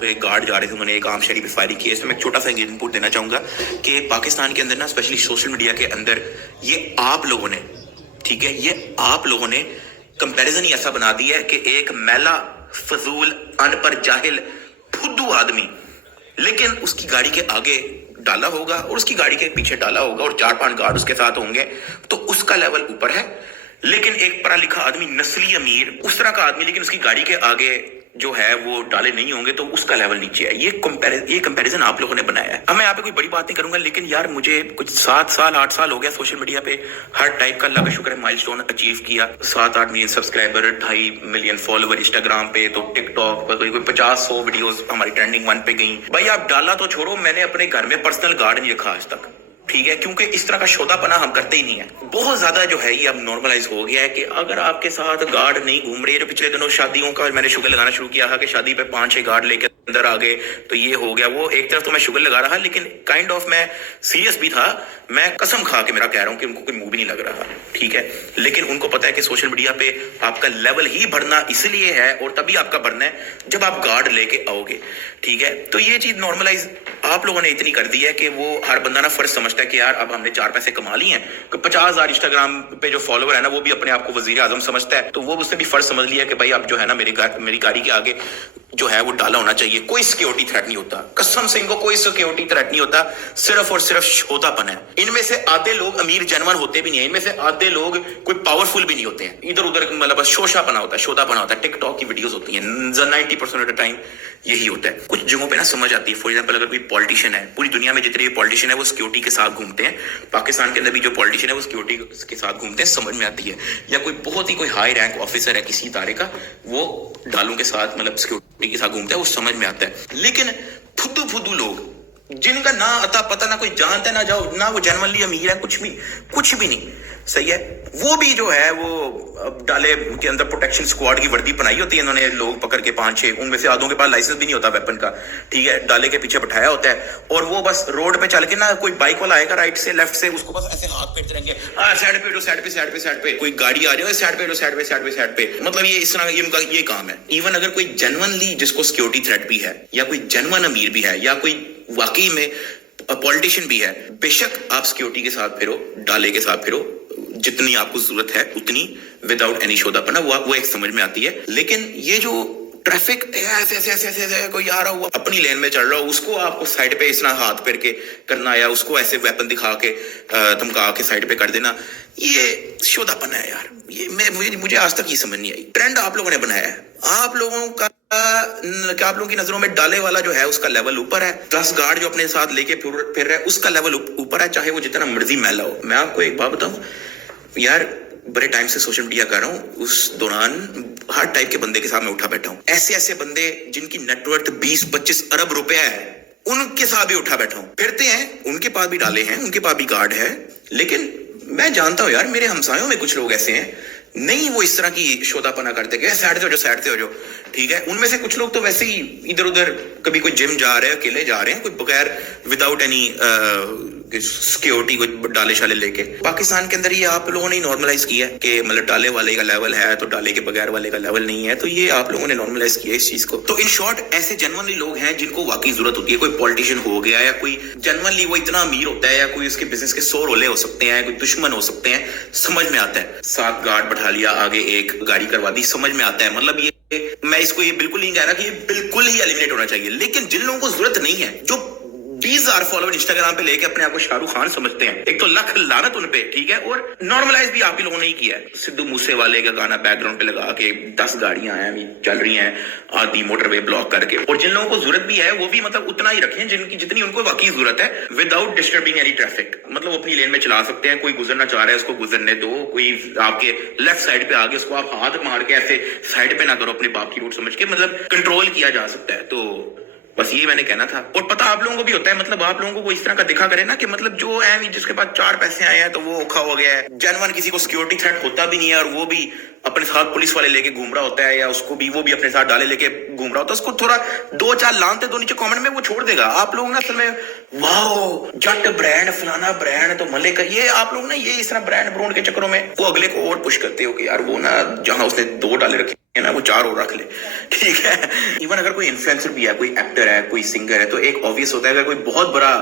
एक गार्ड जा रहे थे, उन्होंने एक आम शहरी पे फायरिंग की है। इसमें मैं छोटा सा इनपुट देना चाहूंगा कि पाकिस्तान के अंदर ना, स्पेशली सोशल मीडिया के अंदर, ये आप लोगों ने, ठीक है, ये आप लोगों ने कंपैरिजन ही ऐसा बना दिया है कि एक मैला फजूल अनपढ़ जाहिल फुद्दू आदमी, लेकिन उसकी गाड़ी के आगे डाला होगा और उसकी गाड़ी के पीछे डाला होगा और 4-5 गार्ड उसके साथ होंगे, तो उसका लेवल ऊपर है। लेकिन एक पढ़ा लिखा आदमी, नस्ली अमीर, उस तरह का आदमी, लेकिन उसकी गाड़ी के आगे जो है वो डाले नहीं होंगे, तो उसका लेवल नीचे है। ये कंपैरिजन आप लोगों ने बनाया है। अब मैं यहाँ पे कोई बड़ी बात नहीं करूंगा, लेकिन यार मुझे कुछ 7 साल 8 साल हो गया सोशल मीडिया पे हर टाइप का, अल्लाह का शुक्र है, माइलस्टोन अचीव किया। 7-8 million subscriber, 2.5 million follower Instagram पे, तो टिकटॉक पर कोई 50-100 वीडियोस हमारी ट्रेंडिंग 1 पे गई। भाई आप डाला तो छोड़ो, मैंने अपने घर में पर्सनल गार्ड नहीं रखा आज तक, ठीक है, क्योंकि इस तरह का शोधापना हम करते ही नहीं है। बहुत ज्यादा जो है ये अब नॉर्मलाइज हो गया है कि अगर आपके साथ गार्ड नहीं घूम रहे, जो पिछले दिनों शादियों का मैंने शुगर लगाना शुरू किया था कि शादी पे 5-6 गार्ड लेके अंदर आ गए, तो ये हो गया। वो एक तरफ तो मैं शुगर लगा रहा, लेकिन काइंड ऑफ मैं सीरियस भी था। मैं कसम खा के मेरा कह रहा हूँ कि उनको कोई मुंह भी नहीं लग रहा, ठीक है, लेकिन उनको पता है कि सोशल मीडिया पे आपका लेवल ही बढ़ना इसलिए है, और तभी आपका बढ़ना है जब आप गार्ड लेके आओगे, ठीक है। तो ये चीज नॉर्मलाइज आप लोगों ने इतनी कर दी है कि वो हर बंदा ना फर्ज समझता है कि यार अब हमने 4 पैसे कमा लिए हैं। 50,000 इंस्टाग्राम पे जो फॉलोवर है ना, वो भी अपने आप को वजीर आजम समझता है, तो वो उसने भी फर्ज समझ लिया कि भाई अब जो है ना मेरी गाड़ी के आगे जो है वो डाला होना चाहिए। कोई सिक्योरिटी थ्रेट नहीं होता, कसम से इनको कोई सिक्योरिटी थ्रेट नहीं होता, सिर्फ और सिर्फ शोधापन है। इनमें से आधे लोग अमीर जनवन होते भी नहीं है, इनमें से आधे लोग कोई पावरफुल भी नहीं होते हैं। इधर उधर मतलब बस शोशापना होता है, शोधापना होता है। टिकटॉक की वीडियोस होती हैं, 90% ऑफ द टाइम यही होता है। कुछ जगहों पे ना समझ आती है। फॉर एग्जाम्पल, अगर कोई पॉलिटिशियन है, पूरी दुनिया में जितने भी पॉलिटिशियन है वो सिक्योरिटी के साथ घूमते हैं, पाकिस्तान के अंदर भी जो पॉलिटिशियन है वो सिक्योरिटी के साथ घूमते हैं, समझ में आती है। या कोई बहुत ही कोई हाई रैंक ऑफिसर है किसी इदारे का, वो डालों के साथ मतलब सिक्योरिटी के साथ घूमता है, वो समझ में आता है। लेकिन फुद्दू लोग जिनका ना अता पता, ना कोई जानता है, ना जाओ, ना वो जनरली अमीर है, कुछ भी नहीं, सही है, वो भी जो है वो डाले के अंदर प्रोटेक्शन स्क्वाड की वर्दी बनाई होती है इन्होंने, लोग पकड़ के 5-6, उनमें से आधों के पास लाइसेंस भी नहीं होता वेपन का, ठीक है, डाले के पीछे बैठाया होता है, और वो बस रोड पे चल के ना, कोई बाइक वाला आएगा राइट से लेफ्ट से, उसको बस ऐसे हाथ फेरते रहेंगे, साइड पे, साइड पे, कोई गाड़ी आ जाए साइड पे, मतलब ये इस तरह इनका ये काम है। इवन अगर कोई जेन्युइनली जिसको सिक्योरिटी थ्रेट भी है, या कोई जेन्युइन अमीर भी है, या कोई वाकई में पॉलिटिशियन भी है, बेशक आप सिक्योरिटी के साथ फिरो, डाले के साथ फिरो, जितनी आपको जरूरत है उतनी, विदाउट एनी शोधापना, वो एक समझ में आती है। लेकिन ये जो ट्रैफिक ऐसे कोई आ रहा हुआ अपनी लेन में चल रहा हो, उसको आपको साइड पे इस तरह हाथ फेर के करना, या उसको ऐसे वेपन दिखा के धमका के साइड पे कर देना, ये शोधापना है यार। ये मुझे आज तक ये समझ नहीं आई। ट्रेंड आप लोगों ने बनाया है, आप लोगों का क्या, आप लोगों की नजरों में डाले वाला जो है उसका लेवल ऊपर है, 10 गार्ड जो अपने साथ लेके फिर रहा है उसका लेवल ऊपर है, चाहे वो जितना मर्जी मैला हो। मैं आपको एक बात बताऊं यार, बड़े टाइम से सोशल मीडिया कर रहा हूँ, उस दौरान हर टाइप के बंदे के साथ मैं उठा बैठा हूँ। ऐसे बंदे जिनकी नेटवर्थ 20-25 अरब रुपया है, उनके साथ भी उठा बैठा हूँ। फिरते हैं, उनके पास भी डाले हैं, उनके पास भी गार्ड है, लेकिन मैं जानता हूँ यार, मेरे हमसायों में कुछ लोग ऐसे हैं, नहीं वो इस तरह की शोधापना करते कि साइड से हो जो, ठीक है। उनमें से कुछ लोग तो वैसे ही इधर उधर, कभी कोई जिम जा रहे हैं, अकेले जा रहे हैं, कोई बगैर विदाउट एनी सिक्योरिटी, कोई डाले शाले लेके। पाकिस्तान के अंदर ये आप लोगों ने नॉर्मलाइज किया है कि मतलब डाले वाले का लेवल है तो डाले के बगैर वाले का लेवल नहीं है, तो ये आप लोगों ने नॉर्मलाइज किया इस चीज को। तो इन शॉर्ट ऐसे जेन्युइनली लोग हैं जिनको वाकई जरूरत होती है। कोई पॉलिटिशियन हो गया, या कोई जेन्युइनली वो इतना अमीर होता है, या कोई उसके बिजनेस के 100 रोले हो सकते हैं, कोई दुश्मन हो सकते हैं, समझ में आता है। 7 गार्ड बैठा लिया, आगे एक गाड़ी करवा दी, समझ में आता है। मतलब ये मैं इसको ये बिल्कुल नहीं कह रहा कि ये बिल्कुल ही एलिमिनेट होना चाहिए, लेकिन जिन लोगों को जरूरत नहीं है, जो 20,000 फॉलोवर इंस्टाग्राम पे लेके अपने आप को शाहरुख खान समझते हैं, एक तो लख लानत उन पे, ठीक है, और नॉर्मलाइज भी आप ही लोगों ने ही किया है। सिद्धू मूसे वाले का गाना बैकग्राउंड पे लगा के 10 गाड़ियां हैं चल रही हैं, आधी मोटरवे ब्लॉक करके, और जिन लोगों को जरूरत भी है वो भी मतलब उतना ही रखें जितनी उनको वाकई जरूरत है, विदाउट डिस्टर्बिंग एनी ट्रैफिक। मतलब अपनी लेन में चला सकते हैं, कोई गुजरना चाह रहा है उसको गुजरने दो, कोई आपके लेफ्ट साइड पे आ गया उसको आप हाथ मार के ऐसे साइड पे ना करो, अपने बाप की रोड समझ के, मतलब कंट्रोल किया जा सकता है। तो बस ये मैंने कहना था। और पता आप लोगों को भी होता है, मतलब आप लोगों को इस तरह का दिखा करे ना कि मतलब जो है जिसके पास 4 पैसे आए हैं तो वो औखा हो गया है, जनवन किसी को सिक्योरिटी थ्रेट होता भी नहीं है, और वो भी अपने साथ पुलिस वाले लेके घूम रहा होता है, या उसको भी वो भी अपने साथ डाले लेके घूम रहा होता है, उसको थोड़ा 2-4 लानते दो नीचे कमेंट में, वो छोड़ देगा। आप लोग ना असल में वाओ जट ब्रांड, फलाना ब्रांड, तो मले का, ये आप लोग ना ये इस तरह ब्रांड ब्रांड के चक्करों में वो अगले को और पुश करते हो कि यार वो ना जहां उसने 2 डाले रखे ہے نا, وہ 4 और रख ले, ठीक है. इवन अगर कोई इन्फ्लुएंसर भी है, कोई एक्टर है, कोई सिंगर है, तो एक ऑब्वियस होता है, अगर कोई बहुत बड़ा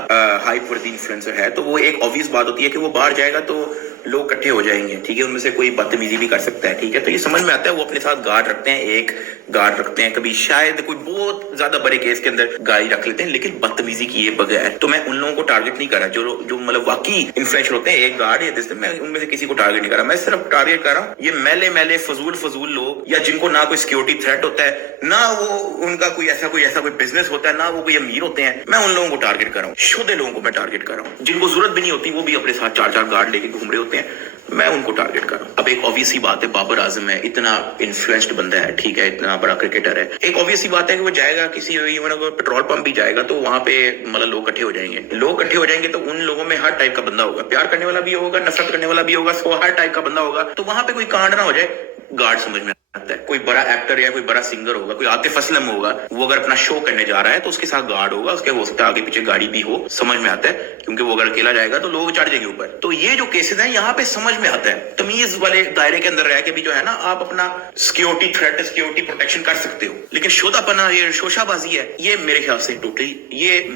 हाइप वर्दी इन्फ्लुएंसर है, तो वो एक ऑब्वियस बात होती है कि वो बाहर जाएगा तो लोग इकट्ठे हो जाएंगे, ठीक है, उनमें से कोई बदतमीजी भी कर सकता है, ठीक है. तो ये समझ में आता है, वो अपने साथ गार्ड रखते हैं, एक गार्ड रखते हैं, कभी शायद कोई बहुत ज्यादा बड़े केस के अंदर गाड़ी रख लेते हैं, लेकिन बदतमीजी किए बगैर. तो मैं उन लोगों को टारगेट नहीं कर रहा जो मतलब वाकई इन्फ्लुएंसर होते हैं, एक गार्ड या मैं उनमें से किसी को टारगेट नहीं कर रहा. मैं सिर्फ टारगेट कर रहा हूँ ये मैले फजूल लोग, या जिनको ना कोई सिक्योरिटी थ्रेट होता है, ना वो उनका कोई ऐसा कोई बिजनेस होता है, ना वो कोई अमीर होते हैं. मैं उन लोगों को टारगेट कर रहा हूँ, शुद्ध लोगों को मैं टारगेट कर रहा हूँ, जिनको जरूरत भी नहीं होती, वो भी अपने साथ 4 गार्ड लेके घूम रहे होते हैं, मैं उनको टारगेट कर रहा हूँ. अब एक ऑब्वियस सी बात है, बाबर आजम है, इतना इन्फ्लुएंस्ड बंदा है, ठीक है, इतना बड़ा क्रिकेटर है, एक ऑब्वियस सी बात है कि वो जाएगा किसी पेट्रोल पंप भी जाएगा तो वहां पे मतलब लोग इकट्ठे हो जाएंगे, तो उन लोगों में हर टाइप का बंदा होगा, प्यार करने वाला भी होगा, नफरत करने वाला भी होगा, हर टाइप का बंदा होगा. तो वहां पे कोई कांड ना हो जाए, गार्ड समझ में आता है. कोई बड़ा एक्टर या कोई बड़ा सिंगर होगा, कोई आतिफ असलम होगा, वो अगर अपना शो करने जा रहा है तो उसके साथ गार्ड होगा, उसके हो सकता है आगे पीछे गाड़ी भी हो, समझ में आता है, क्योंकि वो अगर अकेला जाएगा तो लोग चढ़ जाएंगे ऊपर. तो ये जो केसेस हैं यहाँ पे समझ में आता है, तमीज वाले दायरे के अंदर रह के भी जो है ना, आप अपना सिक्योरिटी प्रोटेक्शन कर सकते हो, लेकिन शोधापना, ये शोशाबाजी है, ये मेरे ख्याल से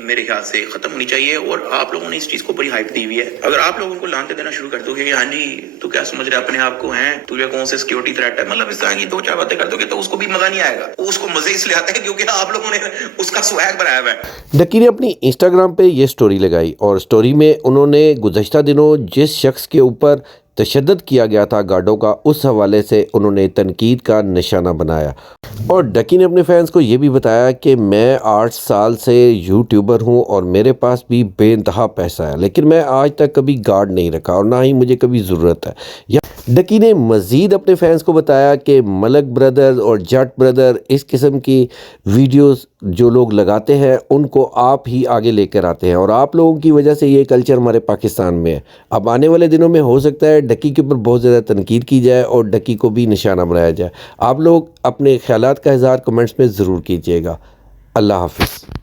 मेरे ख्याल से खत्म होनी चाहिए. और आप लोगों ने इस चीज को बड़ी हाइप दी हुई है. अगर आप लोगों को लानते देना शुरू कर दोगे, हाँ जी तू क्या समझ रहा है अपने आप को, है तुझे कौन से सिक्योरिटी थ्रेट है, मतलब इस तरह की 2-4 बातें कर दोगे तो उसको भी मजा नहीं आएगा. उसको मजे इसलिए आता है क्योंकि आप लोगों ने उसका स्वैग बनाया हुआ है. डकी ने अपनी इंस्टाग्राम पे ये स्टोरी लगाई और स्टोरी में उन्होंने गुज़श्ता दिनों जिस शख्स के ऊपर तशद्दुद किया गया था गार्डों का, उस हवाले से उन्होंने तनकीद का निशाना बनाया. और डकी ने अपने फैंस को ये भी बताया कि मैं 8 साल से यूट्यूबर हूँ और मेरे पास भी बेइंतहा पैसा है, लेकिन मैं आज तक कभी गार्ड नहीं रखा और ना ही मुझे कभी ज़रूरत है. डकी ने मज़ीद अपने फैंस को बताया कि मलक ब्रदर्स और जट ब्रदर इस किस्म की वीडियोस जो लोग लगाते हैं उनको आप ही आगे लेकर आते हैं और आप लोगों की वजह से ये कल्चर हमारे पाकिस्तान में है. अब आने वाले दिनों में हो सकता है डकी के ऊपर बहुत ज़्यादा तनकीद की जाए और डकी को भी निशाना बनाया जाए. आप लोग अपने ख्यालात का इज़हार कमेंट्स में ज़रूर कीजिएगा. अल्लाह हाफ़िज़.